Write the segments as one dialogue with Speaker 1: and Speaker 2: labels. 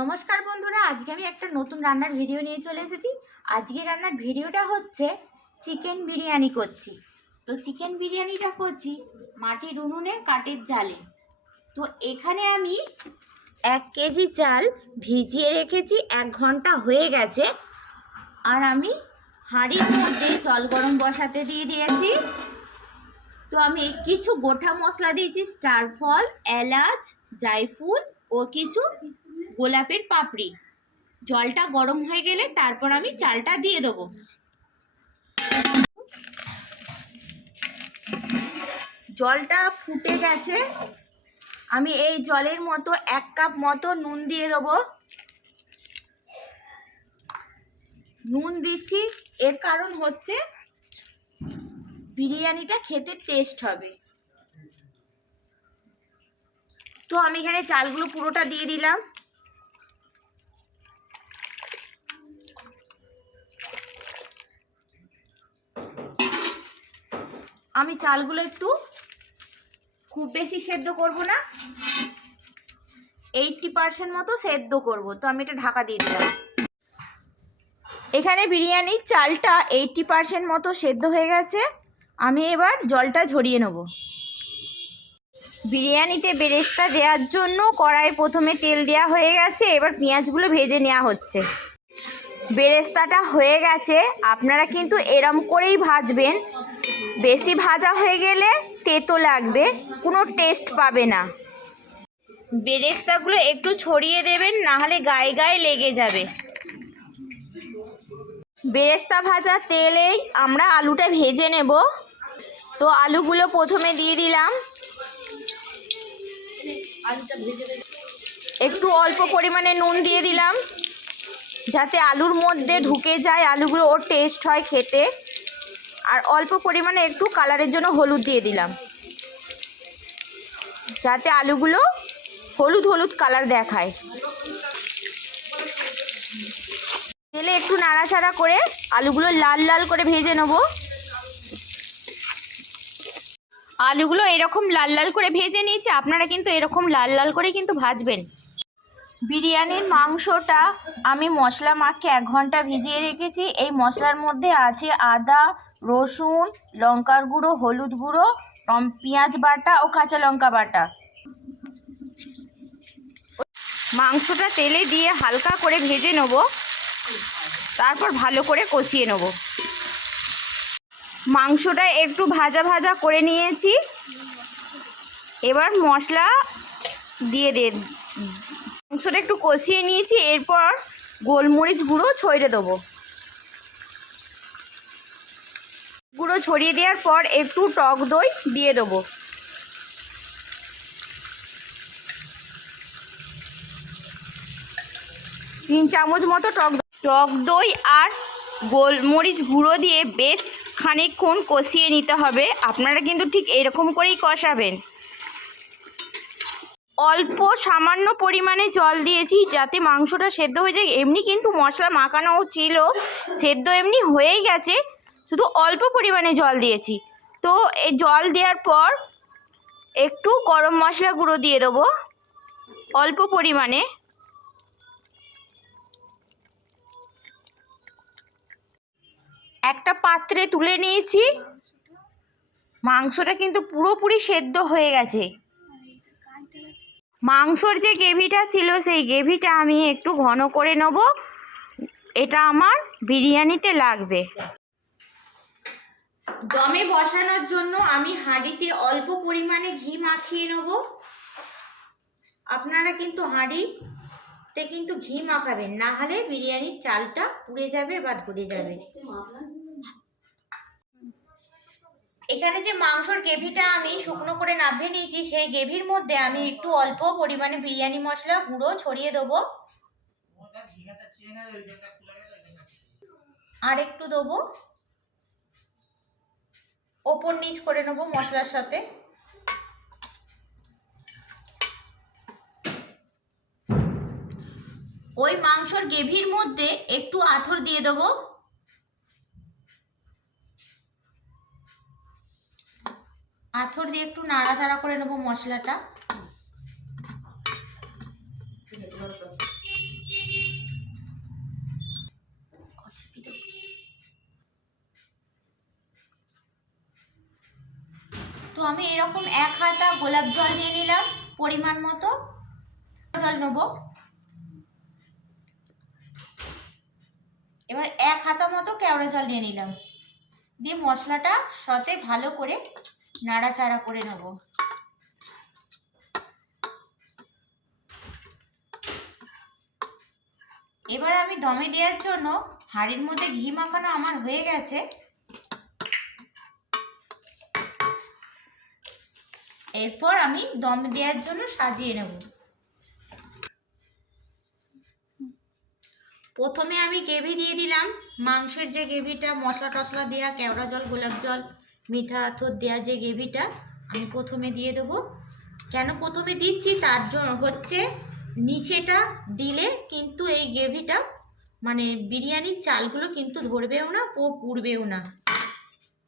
Speaker 1: নমস্কার বন্ধুরা, আজকে আমি একটা নতুন রান্নার ভিডিও নিয়ে চলে এসেছি। আজকে রান্নার ভিডিওটা হচ্ছে চিকেন বিরিয়ানি করছি। তো চিকেন বিরিয়ানিটা করছি মাটির উনুনে কাঠের জালে। তো এখানে আমি এক কেজি চাল ভিজিয়ে রেখেছি, এক ঘণ্টা হয়ে গেছে। আর আমি হাঁড়ির মধ্যে জল গরম বসাতে দিয়ে দিয়েছি। তো আমি কিছু গোটা মশলা দিয়েছি, স্টার ফল, এলাচ, জায়ফুল ও কিছু গোলাপের পাপড়ি। জলটা গরম হয়ে গেলে তারপর আমি চালটা দিয়ে দেবো। জলটা ফুটে গেছে। আমি এই জলের মতো এক কাপ মতো নুন দিয়ে দেবো। নুন দিচ্ছি, এর কারণ হচ্ছে বিরিয়ানিটা খেতে টেস্ট হবে। তো আমি এখানে চালগুলো পুরোটা দিয়ে দিলাম। আমি চালগুলো একটু খুব বেশি সেদ্ধ করব না। এইটটি পার্সেন্ট মতো সেদ্ধ করব। তো আমি এটা ঢাকা দিয়ে দিলাম। এখানে বিরিয়ানির চালটা এইটটি পার্সেন্ট মতো সেদ্ধ হয়ে গেছে। আমি এবার জলটা ঝরিয়ে নেব। বিরিয়ানিতে বেরেস্তা দেওয়ার জন্য কড়াই প্রথমে তেল দেওয়া হয়ে গেছে, এবার পেঁয়াজগুলো ভেজে নেওয়া হচ্ছে। বেরেস্তাটা হয়ে গেছে, আপনারা কিন্তু এরম করেই ভাজবেন। বেশি ভাজা হয়ে গেলে তেতো লাগবে, কোনো টেস্ট পাবে না। বেরেস্তাগুলো একটু ছড়িয়ে দেবেন, নাহলে গায়ে গায়ে লেগে যাবে। বেরেস্তা ভাজা তেলেই আমরা আলুটা ভেজে নেব। তো আলুগুলো প্রথমে দিয়ে দিলাম। একটু অল্প পরিমাণে নুন দিয়ে দিলাম, যাতে আলুর মধ্যে ঢুকে যায় আলুগুলো, ওর টেস্ট হয় খেতে। আর অল্প পরিমাণে একটু কালারের জন্য হলুদ দিয়ে দিলাম। যাতে আলুগুলো হলুদ হলুদ কালার দেখায়। তেলে একটু নাড়াচাড়া করে আলুগুলো লাল লাল করে ভেজে নেব। আলুগুলো এরকম লাল লাল করে ভেজে নিয়েছি, আপনারা কিন্তু এরকম লাল লাল করে কিন্তু ভাজবেন। বিরিয়ানির মাংসটা আমি মশলা মাখকে এক ঘণ্টা ভিজিয়ে রেখেছি। এই মশলার মধ্যে আছে আদা, রসুন, লঙ্কার গুঁড়ো, হলুদ গুঁড়ো পেঁয়াজ বাটা ও কাঁচা লঙ্কা বাটা। মাংসটা তেলে দিয়ে হালকা করে ভেজে নেব, তারপর ভালো করে কষিয়ে নেব। মাংসটা একটু ভাজা ভাজা করে নিয়েছি। এবার মশলা দিয়ে দে মাংসটা একটু কষিয়ে নিয়েছি, এরপর গোলমরিচ গুঁড়ো ছড়িয়ে দেবো। গুঁড়ো ছড়িয়ে দেওয়ার পর একটু টক দই দিয়ে দেবো। তিন চামচ মতো টক টক দই আর গোলমরিচ গুঁড়ো দিয়ে বেশ খানিকক্ষণ কষিয়ে নিতে হবে। আপনারা কিন্তু ঠিক এরকম করেই কষাবেন। অল্প সামান্য পরিমাণে জল দিয়েছি যাতে মাংসটা সেদ্ধ হয়ে যায়। এমনি কিন্তু মশলা মাখানো ছিল, সেদ্ধ এমনি হয়েই গেছে। শুধু অল্প পরিমাণে জল দিয়েছি। তো এই জল দেওয়ার পর একটু গরম মশলা গুঁড়ো দিয়ে দেবো। অল্প পরিমাণে। একটা পাত্রে তুলে নিয়েছি। মাংসটা কিন্তু পুরোপুরি সেদ্ধ হয়ে গেছে। মাংসর যে গ্রেভিটা ছিল, সেই গ্রেভিটা আমি একটু ঘন করে নেব। এটা আমার বিরিয়ানিতে লাগবে। দমে বসানোর জন্য আমি হাঁড়িতে অল্প পরিমাণে ঘি মাখিয়ে নেব। আপনারা কিন্তু হাঁড়িতে কিন্তু ঘি মাখাবেন, না হলে বিরিয়ানির চালটা পুড়ে যাবে বা ধরে যাবে। এখানে যে মাংসর গ্রেভিটা আমি শুকনো করে নামিয়ে নিয়েছি, সেই গ্রেভির মধ্যে আমি একটু অল্প পরিমাণে বিরিয়ানি মশলা, গুঁড়ো ছড়িয়ে দেবো। আর একটু দেবো। ওপর নিচ করে নেব মশলার সাথে। ওই মাংসর গ্রেভির মধ্যে একটু আথর দিয়ে দেবো। আঁথর দিয়ে একটু নাড়াচাড়া করে নেব মশলাটা। তো আমি এরকম এক হাতা গোলাপ জল নিয়ে নিলাম, পরিমাণ মতো। জল নেব। এবার এক হাতা মতো কেওড়া জল নিয়ে নিলাম। দিয়ে মশলাটা সতে ভালো করে নাড়াচাড়া করে নেব। এবার আমি দমে দেওয়ার জন্য হাঁড়ির মধ্যে ঘি মাখানো আমার হয়ে গেছে। এরপর আমি দম দেওয়ার জন্য সাজিয়ে নেব। প্রথমে আমি গ্রেভি দিয়ে দিলাম। মাংসের যে গ্রেভিটা মশলা টশলা দেওয়া কেওড়া জল, গোলাপ জল মিঠা আতর দেওয়া যে গ্রেভিটা, আমি প্রথমে দিয়ে দেবো। কেন প্রথমে দিচ্ছি? তার জন্য হচ্ছে নিচেটা দিলে কিন্তু এই গ্রেভিটা মানে বিরিয়ানির চালগুলো কিন্তু ধরবেও না ও পুড়বেও না।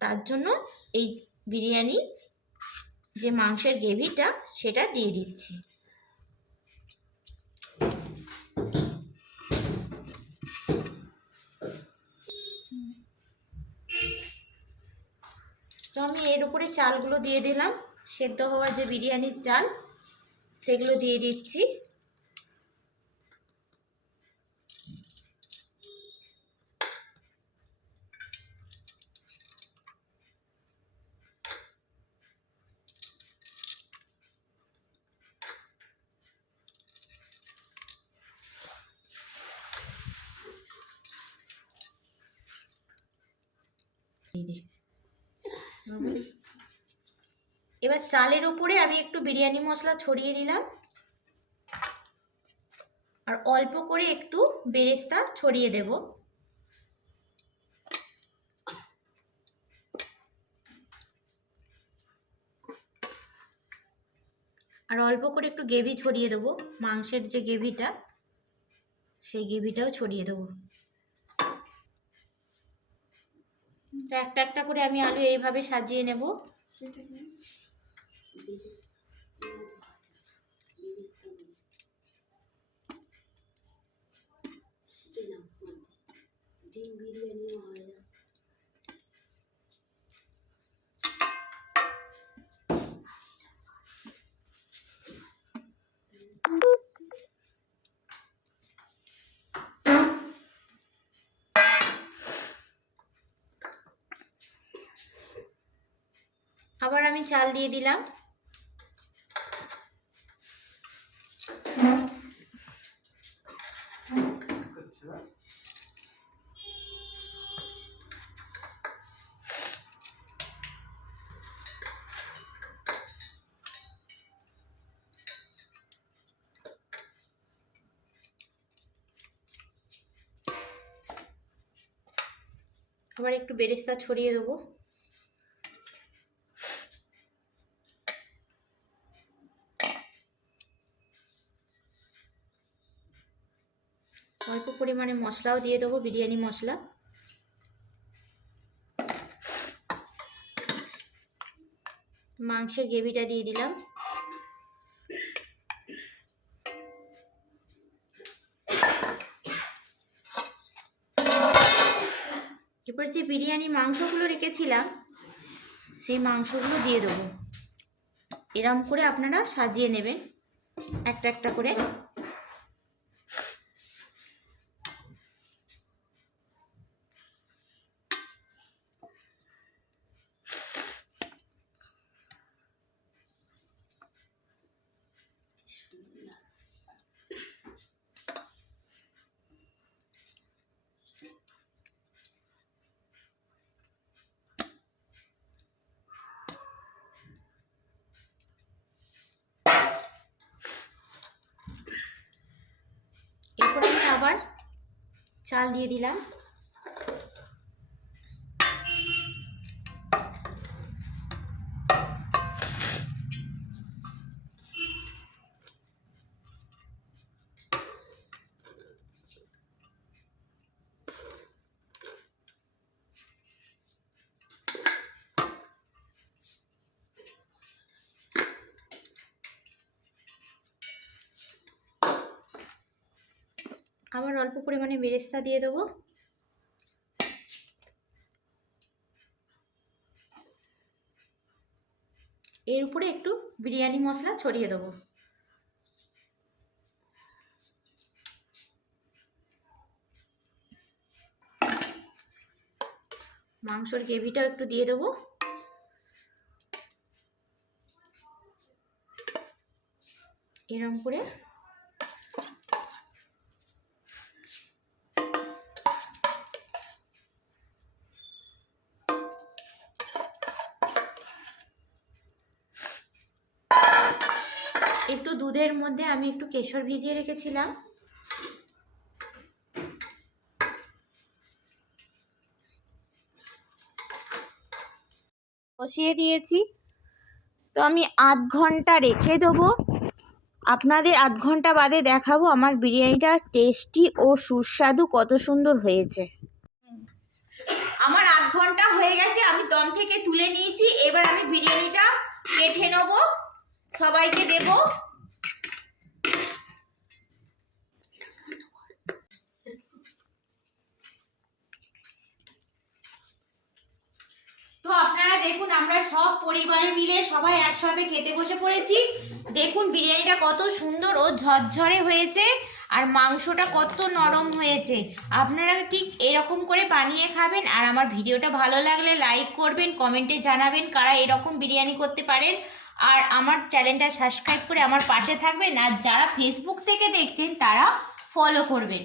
Speaker 1: তার জন্য এই বিরিয়ানি যে মাংসের গ্রেভিটা, সেটা দিয়ে দিচ্ছি। তো আমি এর উপরে চালগুলো দিয়ে দিলাম। সেদ্ধ হওয়া যে বিরিয়ানির চাল, সেগুলো দিয়ে দিচ্ছি। এবার চালের উপরে আমি একটু বিরিয়ানি মশলা ছড়িয়ে দিলাম। আর অল্প করে একটু বেরেস্তা ছড়িয়ে দেব। আর অল্প করে একটু গ্রেভি ছড়িয়ে দেবো, মাংসের যে গ্রেভিটা, সেই গ্রেভিটাও ছড়িয়ে দেবো। একটা একটা করে আমি আলু এইভাবে সাজিয়ে নেব। আবার আমি চাল দিয়ে দিলাম। আবার একটু বেরেস্তা ছড়িয়ে দেবো। অল্প পরিমাণে মশলাও দিয়ে দেবো, বিরিয়ানি মশলা। মাংসের গ্রেভিটা দিয়ে দিলাম। এরপর যে বিরিয়ানি মাংসগুলো রেখেছিলাম, সেই মাংসগুলো দিয়ে দেবো। এরম করে আপনারা সাজিয়ে নেবেন, একটা একটা করে এরপর আমি আবার চাল দিয়ে দিলাম। আবার অল্প পরিমাণে বেরেস্তা দিয়ে দেবো। এর উপরে একটু বিরিয়ানি মশলা ছড়িয়ে দেবো। মাংসর গ্রেভিটাও একটু দিয়ে দেবো। এরম করে দুধের মধ্যে আমি একটু কেশর ভিজিয়ে রেখেছিলাম। বসিয়ে দিয়েছি। তো আমি আধ ঘণ্টা রেখে দেবো। আপনাদের আধ ঘণ্টা বাদে দেখাবো আমার বিরিয়ানিটা টেস্টি ও সুস্বাদু কত সুন্দর হয়েছে। আমার আধ ঘণ্টা হয়ে গেছে, আমি দম থেকে তুলে নিয়েছি। এবার আমি বিরিয়ানিটা কেটে নেব। সবাইকে দেবো তো আপনারা দেখুন আমরা সব পরিবারে মিলে সবাই একসাথে খেতে বসে পড়েছি। দেখুন বিরিয়ানিটা কত সুন্দর, ও ঝরঝরে হয়েছে আর মাংসটা কত নরম হয়েছে। আপনারা ঠিক এরকম করে বানিয়ে খাবেন আর আমার ভিডিওটা ভালো লাগলে লাইক করবেন, কমেন্টে জানাবেন কারা এরকম বিরিয়ানি করতে পারেন। আর আমার চ্যানেলটা সাবস্ক্রাইব করে আমার পাশে থাকবেন আর যারা ফেসবুক থেকে দেখছেন তারা ফলো করবেন।